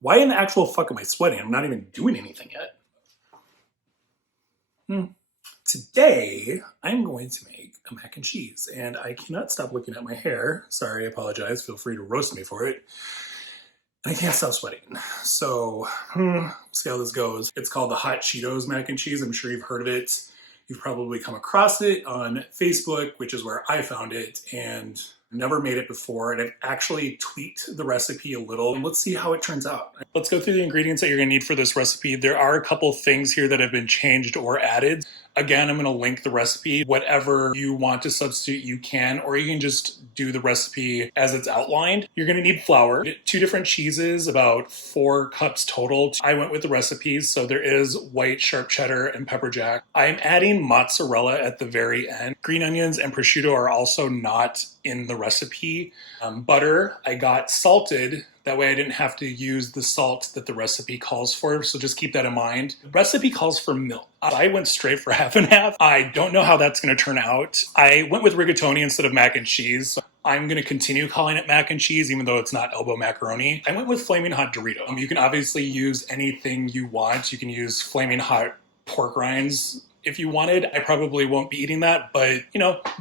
Why in the actual fuck am I sweating? I'm not even doing anything yet. Today, I'm going to make a mac and cheese, and I cannot stop looking at my hair. Sorry, I apologize. Feel free to roast me for it. And I can't stop sweating. So, see how this goes. It's called the Hot Cheetos mac and cheese. I'm sure you've heard of it. You've probably come across it on Facebook, which is where I found it, and never made it before. And I've actually tweaked the recipe a little. And let's see how it turns out. Let's go through the ingredients that you're gonna need for this recipe. There are a couple things here that have been changed or added. Again, I'm gonna link the recipe. Whatever you want to substitute, you can, or you can just do the recipe as it's outlined. You're gonna need flour, 2 different cheeses, about 4 cups total. I went with the recipes, so there is white sharp cheddar and pepper jack. I'm adding mozzarella at the very end. Green onions and prosciutto are also not in the recipe. Butter, I got salted. That way I didn't have to use the salt that the recipe calls for, so just keep that in mind. The recipe calls for milk. I went straight for half and half. I don't know how that's gonna turn out. I went with rigatoni instead of mac and cheese. So I'm gonna continue calling it mac and cheese, even though it's not elbow macaroni. I went with Flamin Hot Doritos. You can obviously use anything you want. You can use Flamin Hot pork rinds if you wanted. I probably won't be eating that, but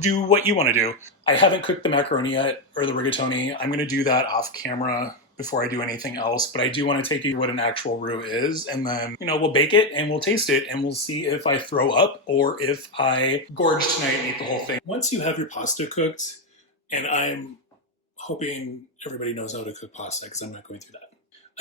do what you wanna do. I haven't cooked the macaroni yet, or the rigatoni. I'm gonna do that off camera before I do anything else, but I do want to take you what an actual roux is, and then, we'll bake it and we'll taste it and we'll see if I throw up or if I gorge tonight and eat the whole thing. Once you have your pasta cooked, and I'm hoping everybody knows how to cook pasta because I'm not going through that.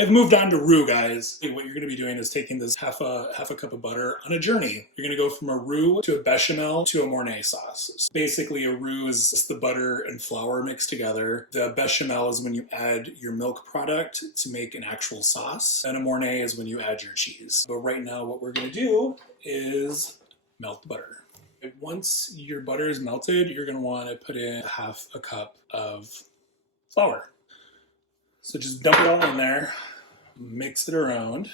I've moved on to roux, guys. What you're going to be doing is taking this half a cup of butter on a journey. You're going to go from a roux to a bechamel to a Mornay sauce. So basically, a roux is just the butter and flour mixed together. The bechamel is when you add your milk product to make an actual sauce. And a Mornay is when you add your cheese. But right now, what we're going to do is melt the butter. Once your butter is melted, you're going to want to put in half a cup of flour. So just dump it all in there, mix it around.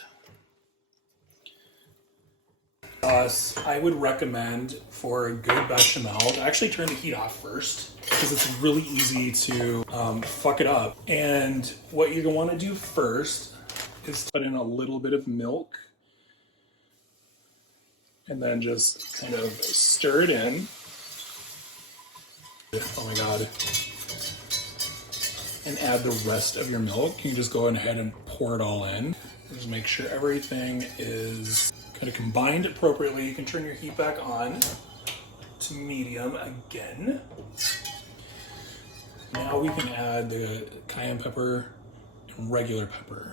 I would recommend for a good bechamel to actually turn the heat off first, because it's really easy to fuck it up. And what you're gonna wanna do first is put in a little bit of milk and then just kind of stir it in. Oh my God. And add the rest of your milk. You can just go ahead and pour it all in. Just make sure everything is kind of combined appropriately. You can turn your heat back on to medium again. Now we can add the cayenne pepper and regular pepper.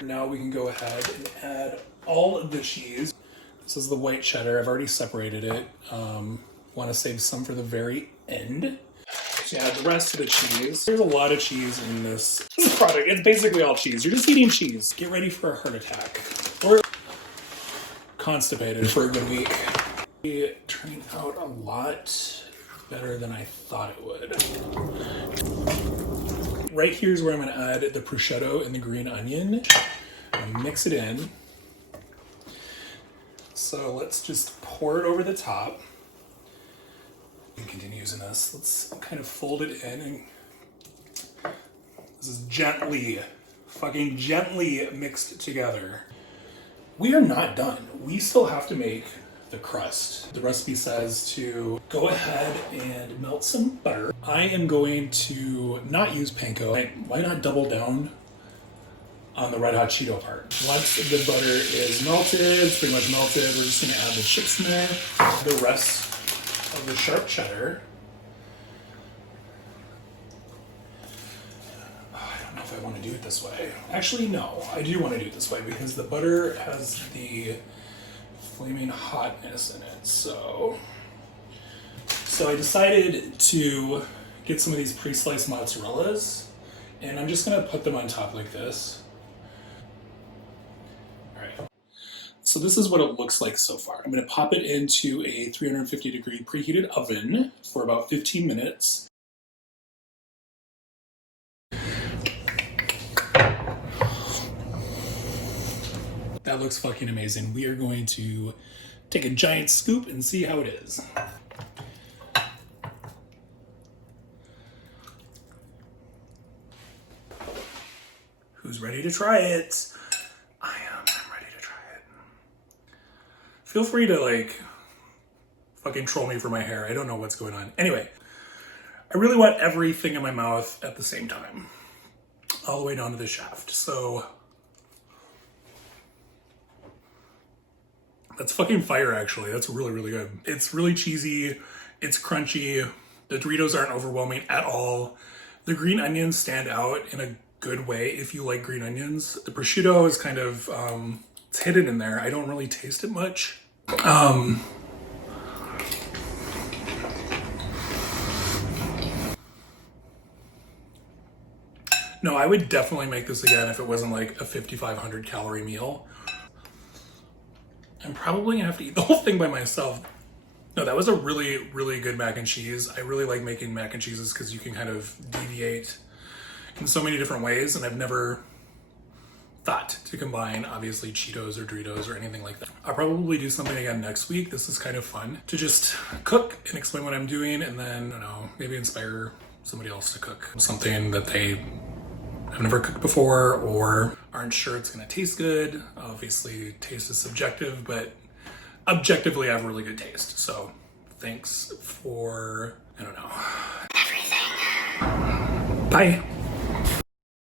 Now we can go ahead and add all of the cheese. This is the white cheddar. I've already separated it. Want to save some for the very end. Add the rest of the cheese. There's a lot of cheese in this product. It's basically all cheese. You're just eating cheese. Get ready for a heart attack. Or constipated for a good week. It turned out a lot better than I thought it would. Right here is where I'm going to add the prosciutto and the green onion. Mix it in. So let's just pour it over the top. You can continue using this. Let's kind of fold it in, and this is gently, fucking gently mixed together. We are not done. We still have to make the crust. The recipe says to go ahead and melt some butter. I am going to not use panko. Why not double down on the red hot Cheeto part? Once the butter is melted, it's pretty much melted, we're just gonna add the chips in there. The rest of the sharp cheddar. I don't know if I want to do it this way. Actually, no, I do want to do it this way because the butter has the flaming hotness in it. So I decided to get some of these pre-sliced mozzarellas, and I'm just gonna put them on top like this. So this is what it looks like so far. I'm going to pop it into a 350 degree preheated oven for about 15 minutes. That looks fucking amazing. We are going to take a giant scoop and see how it is. Who's ready to try it? I am. I'm ready to try it. Feel free to like fucking troll me for my hair. I don't know what's going on. Anyway, I really want everything in my mouth at the same time, all the way down to the shaft. So that's fucking fire, actually. That's really, really good. It's really cheesy. It's crunchy. The Doritos aren't overwhelming at all. The green onions stand out in a good way if you like green onions. The prosciutto is kind of, it's hidden in there. I don't really taste it much. No, I would definitely make this again if it wasn't like a 5,500 calorie meal. I'm probably gonna have to eat the whole thing by myself. No, that was a really, really good mac and cheese. I really like making mac and cheeses because you can kind of deviate in so many different ways, and I've never thought to combine, obviously, Cheetos or Doritos or anything like that. I'll probably do something again next week. This is kind of fun to just cook and explain what I'm doing, and then, I don't know, maybe inspire somebody else to cook something that they have never cooked before or aren't sure it's gonna taste good. Obviously, taste is subjective, but objectively I have really good taste. So thanks for, I don't know, everything. Bye.